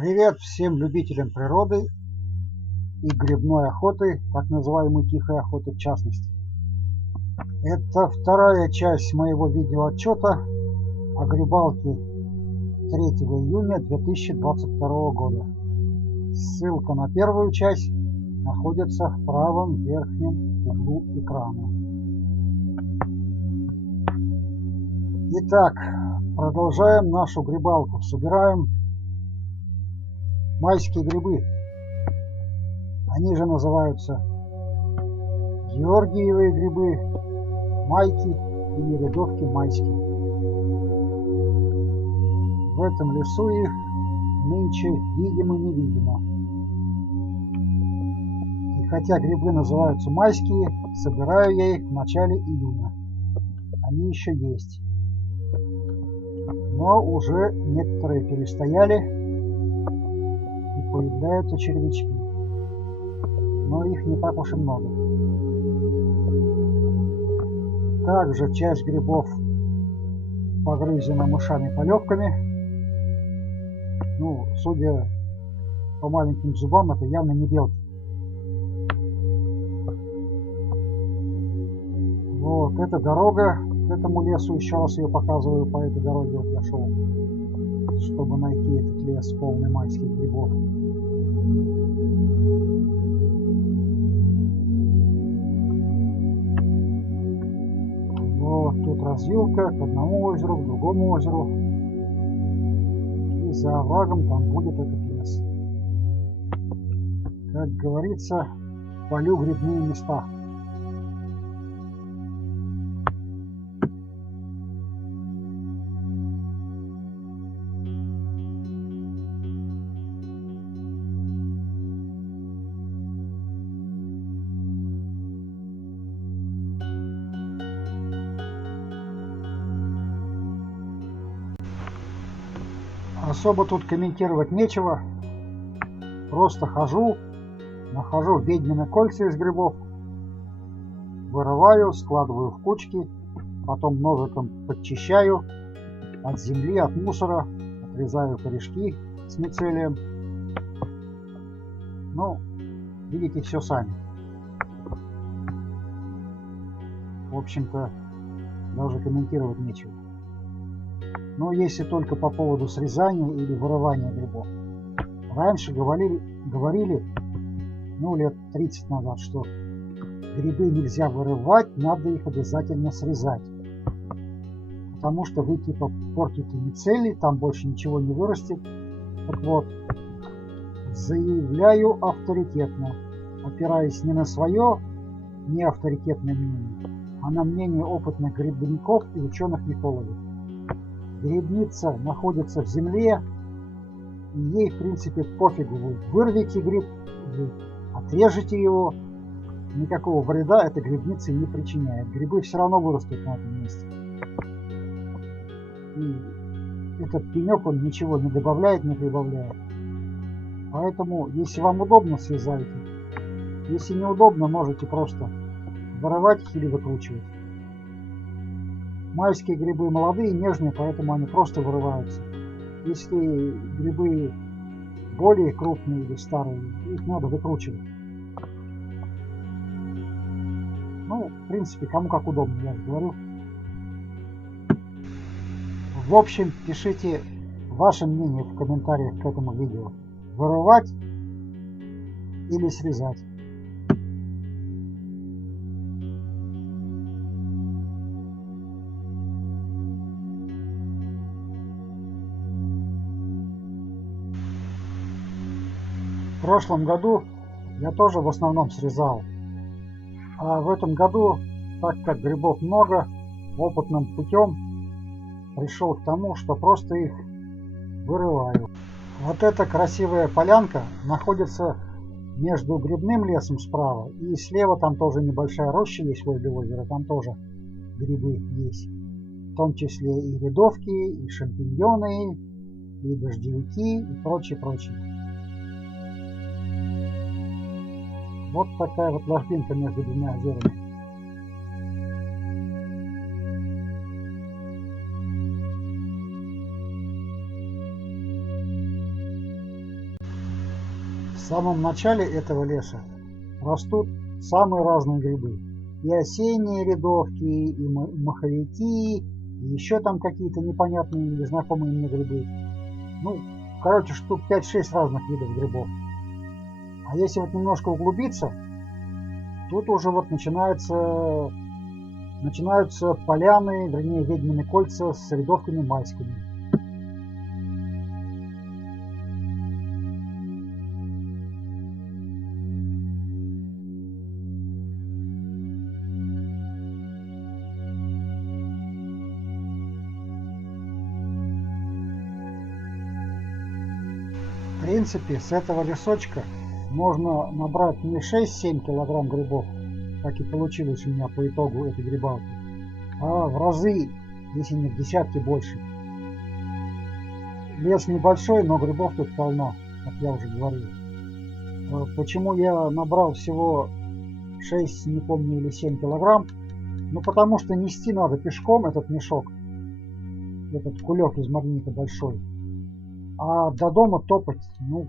Привет всем любителям природы и грибной охоты, так называемой тихой охоты в частности. Это вторая часть моего видеоотчета о грибалке 3 июня 2022 года. Ссылка на первую часть находится в правом верхнем углу экрана. Итак, продолжаем нашу грибалку. Собираем майские грибы. Они же называются георгиевые грибы, майки или рядовки майские. В этом лесу их нынче видимо-невидимо. И хотя грибы называются майские, собираю я их в начале июня. Они еще есть. Но уже некоторые перестояли и появляются червячки. Но их не так уж и много. Также часть грибов погрызена мышами-полевками. Ну, судя по маленьким зубам, это явно не белки. Вот, эта дорога к этому лесу, еще раз ее показываю, по этой дороге вот я шел, чтобы найти этот лес полный майских грибов. Вот тут развилка к одному озеру, к другому озеру. И за оврагом там будет этот лес. Как говорится, полю грибные места. Особо тут комментировать нечего. Просто хожу, нахожу ведьмины кольца из грибов, вырываю, складываю в кучки, потом ножиком подчищаю от земли, от мусора, отрезаю корешки с мицелием. Ну, видите все сами. В общем-то, даже комментировать нечего. Но если только по поводу срезания или вырывания грибов. Раньше говорили, ну, лет 30 назад, что грибы нельзя вырывать, надо их обязательно срезать. Потому что вы типа портите мицелий, там больше ничего не вырастет. Так вот, заявляю авторитетно, опираясь не на свое неавторитетное мнение, а на мнение опытных грибников и ученых-микологов. Грибница находится в земле, и ей в принципе пофигу, вы вырвете гриб, вы отрежете его, никакого вреда эта грибница не причиняет. Грибы все равно вырастут на этом месте. И этот пенек, он ничего не добавляет, не прибавляет. Поэтому, если вам удобно, срезайте. Если неудобно, можете просто вырывать их или выкручивать. Майские грибы молодые, нежные, поэтому они просто вырываются. Если грибы более крупные или старые, их надо выкручивать. Ну, в принципе, кому как удобно, я же говорю. В общем, пишите ваше мнение в комментариях к этому видео. Вырывать или срезать. В прошлом году я тоже в основном срезал. А в этом году, так как грибов много, опытным путем пришел к тому, что просто их вырываю. Вот эта красивая полянка находится между грибным лесом справа, и слева там тоже небольшая роща есть возле озера, там тоже грибы есть. В том числе и рядовки, и шампиньоны, и дождевики, и прочее. Вот такая вот ложбинка между двумя озерами. самом начале этого леса растут самые разные грибы. И осенние рядовки, и маховики, и еще там какие-то непонятные, незнакомые мне грибы. Ну, короче, штук 5-6 разных видов грибов. А если вот немножко углубиться, тут уже вот начинаются поляны, вернее, ведьмины кольца с рядовками майскими. В принципе, с этого лесочка можно набрать не 6-7 килограмм грибов, как и получилось у меня по итогу этой грибалки, а в разы, если не в десятки, больше. Лес небольшой, но грибов тут полно, как я уже говорил. Почему я набрал всего 6, не помню, или 7 килограмм? Ну, потому что нести надо пешком этот мешок, этот кулек из магнита большой. А до дома топать, ну,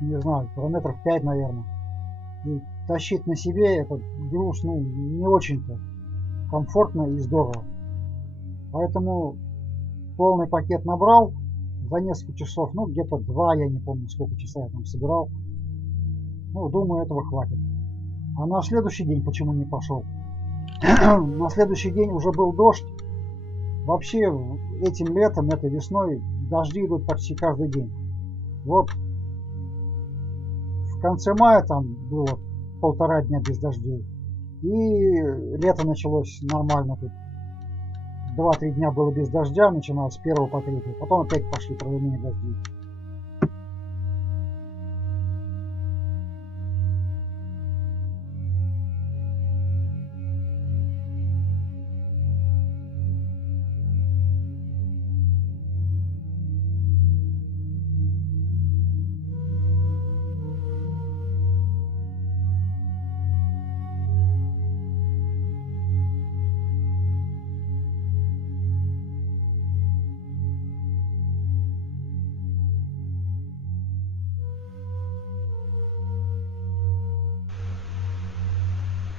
не знаю, километров 5, наверное. И тащить на себе этот груз, ну, не очень-то комфортно и здорово. Поэтому полный пакет набрал за несколько часов, ну, где-то 2, я не помню, сколько часа я там собирал. Ну, думаю, этого хватит. А на следующий день почему не пошел? На следующий день уже был дождь. Вообще, этим летом, этой весной дожди идут почти каждый день. Вот в конце мая там было 1,5 дня без дождей. И лето началось нормально тут. 2-3 дня было без дождя, начиналось с 1 по 3. Потом опять пошли проливные дожди.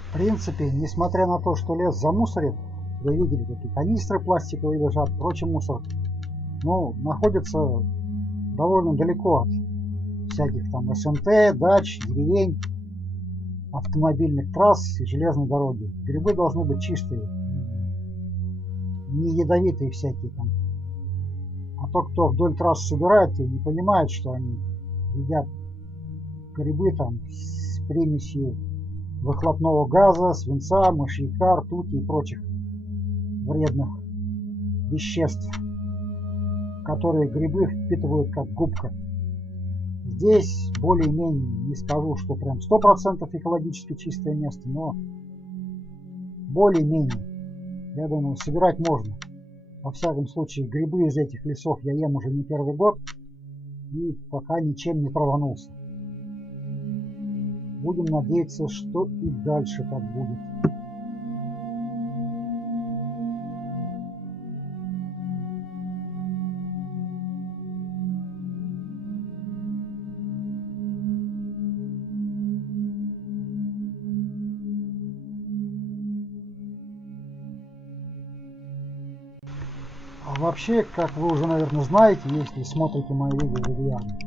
В принципе, несмотря на то, что лес замусорит, вы видели, какие канистры пластиковые лежат, прочий мусор, ну, находится довольно далеко от всяких там СМТ, дач, деревень, автомобильных трасс и железной дороги. Грибы должны быть чистые, не ядовитые всякие там. А то, кто вдоль трасс собирает и не понимает, что они едят грибы там с примесью выхлопного газа, свинца, мышьяка, ртути и прочих вредных веществ, которые грибы впитывают как губка. Здесь более-менее, не скажу, что прям 100% экологически чистое место, но более-менее, я думаю, собирать можно. Во всяком случае, грибы из этих лесов я ем уже не первый год и пока ничем не траванулся. Будем надеяться, что и дальше так будет. А вообще, как вы уже, наверное, знаете, если смотрите мои видео регулярно,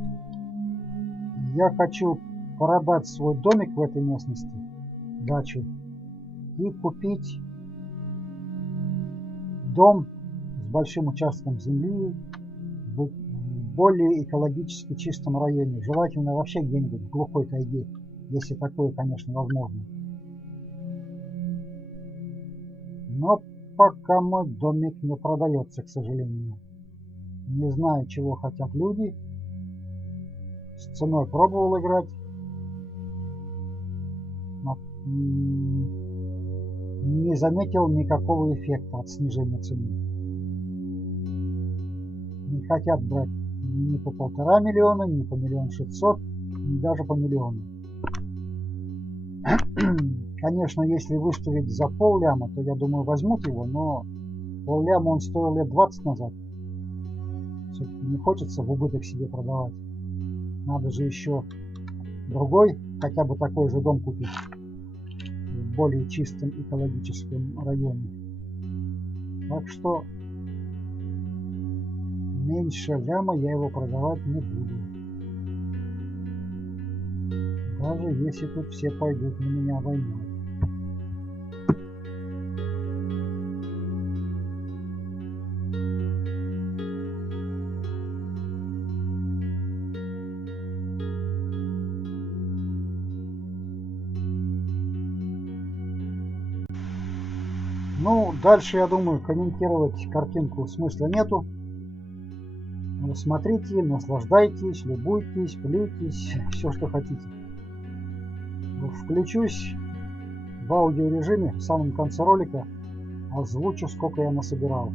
я хочу продать свой домик в этой местности, дачу, и купить дом с большим участком земли в более экологически чистом районе, желательно вообще где-нибудь в глухой тайге, если такое, конечно, возможно. Но пока мой домик не продается, к сожалению. Не знаю, чего хотят люди. С ценой пробовал играть. Но не заметил никакого эффекта от снижения цены. Не хотят брать ни по 1,5 миллиона, ни по 1 600 000, ни даже по миллиону. Конечно, если выставить за полляма, то я думаю, возьмут его, но полляма он стоил лет 20 назад. Все-таки не хочется в убыток себе продавать. Надо же еще другой, хотя бы такой же дом купить в более чистом экологическом районе. Так что меньше ляма я его продавать не буду. Даже если тут все пойдут на меня войной. Ну, дальше, я думаю, комментировать картинку смысла нету. Смотрите, наслаждайтесь, любуйтесь, плюйтесь, все, что хотите. Включусь в аудиорежиме в самом конце ролика, озвучу, сколько я насобирал.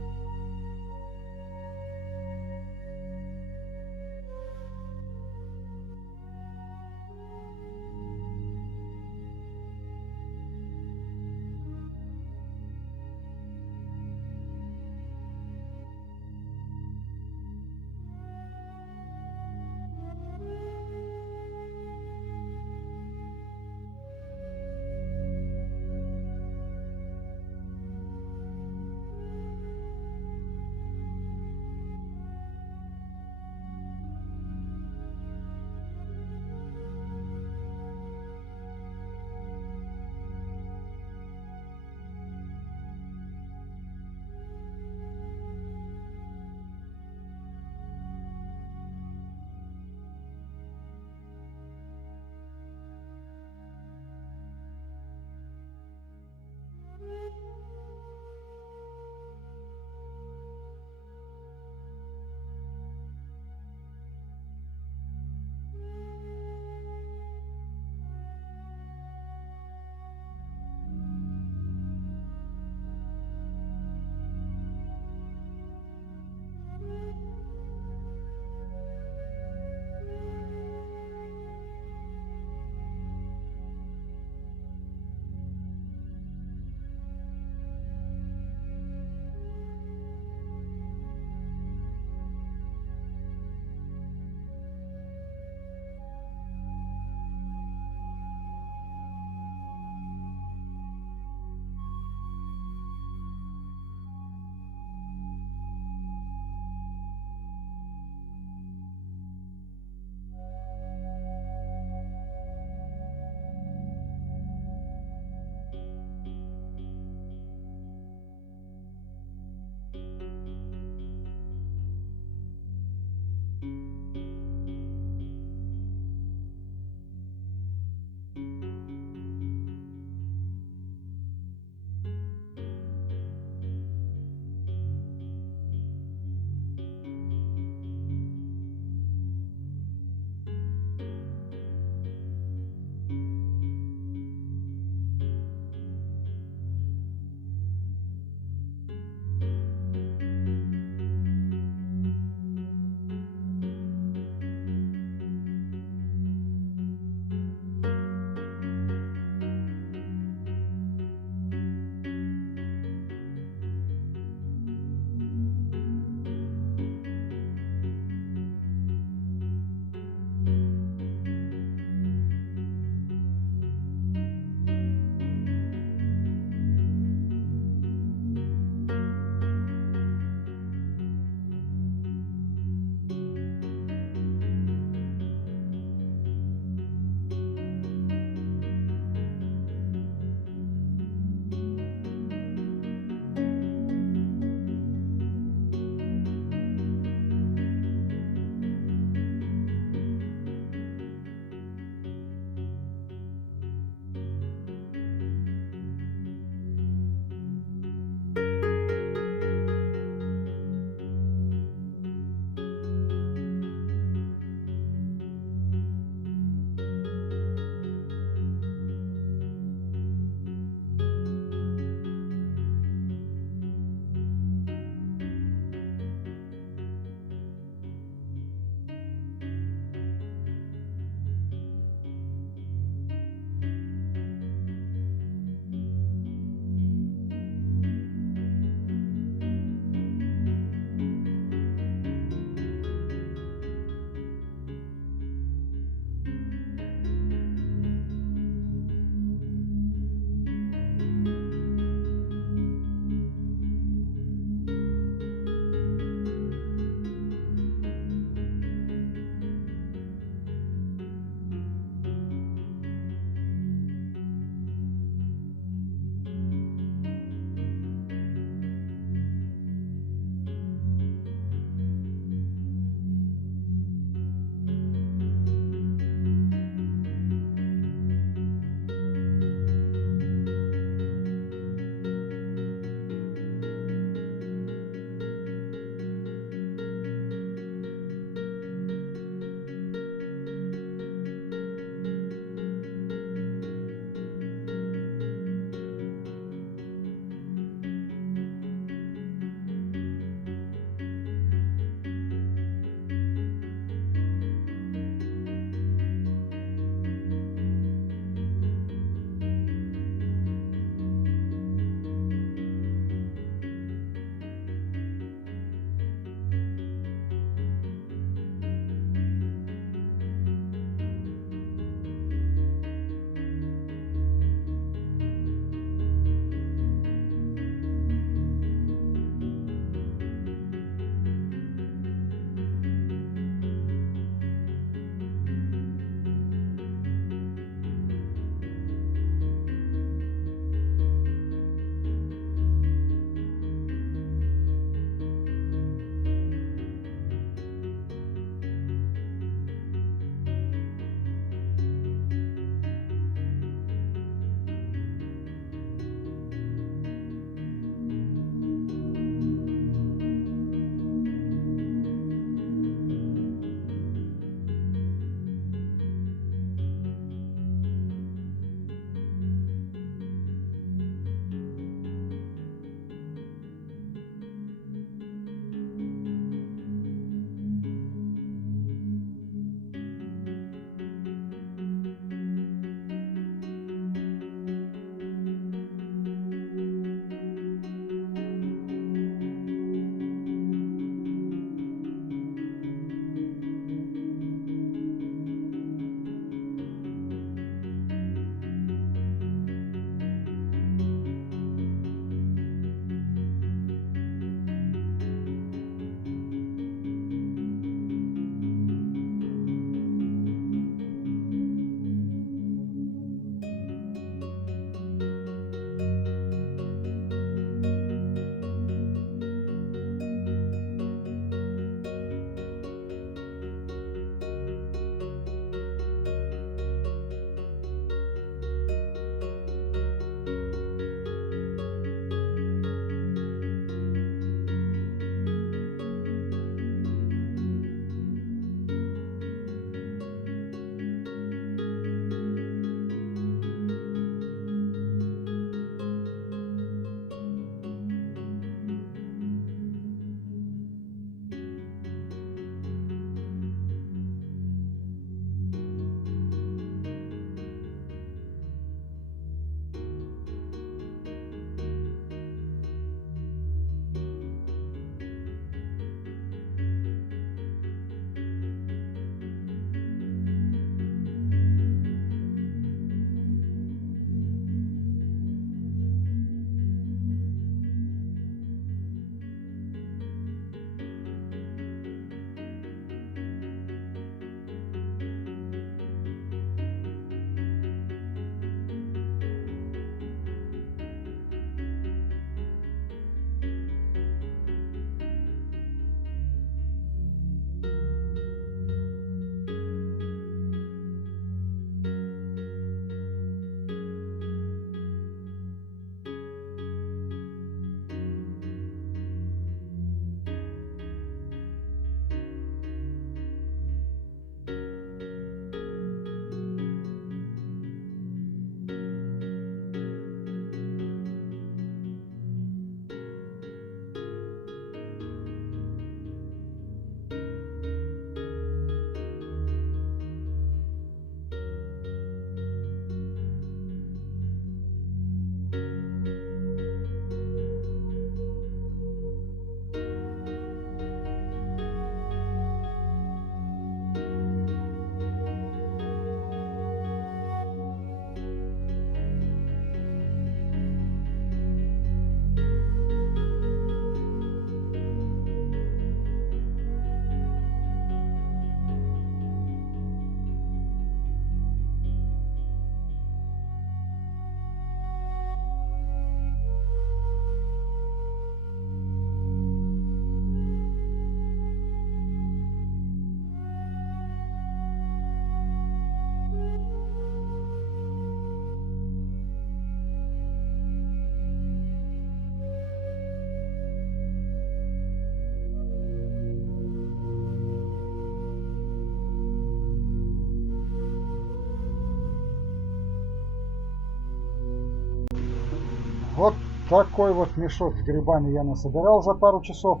Вот такой вот мешок с грибами я насобирал за пару часов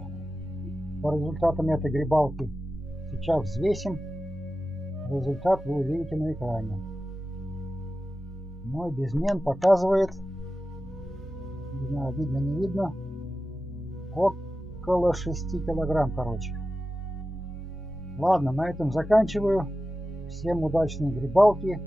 по результатам этой грибалки. Сейчас взвесим. Результат вы увидите на экране. Мой безмен показывает, не знаю, видно, не видно, около 6 килограмм, короче. Ладно, на этом заканчиваю. Всем удачной грибалки.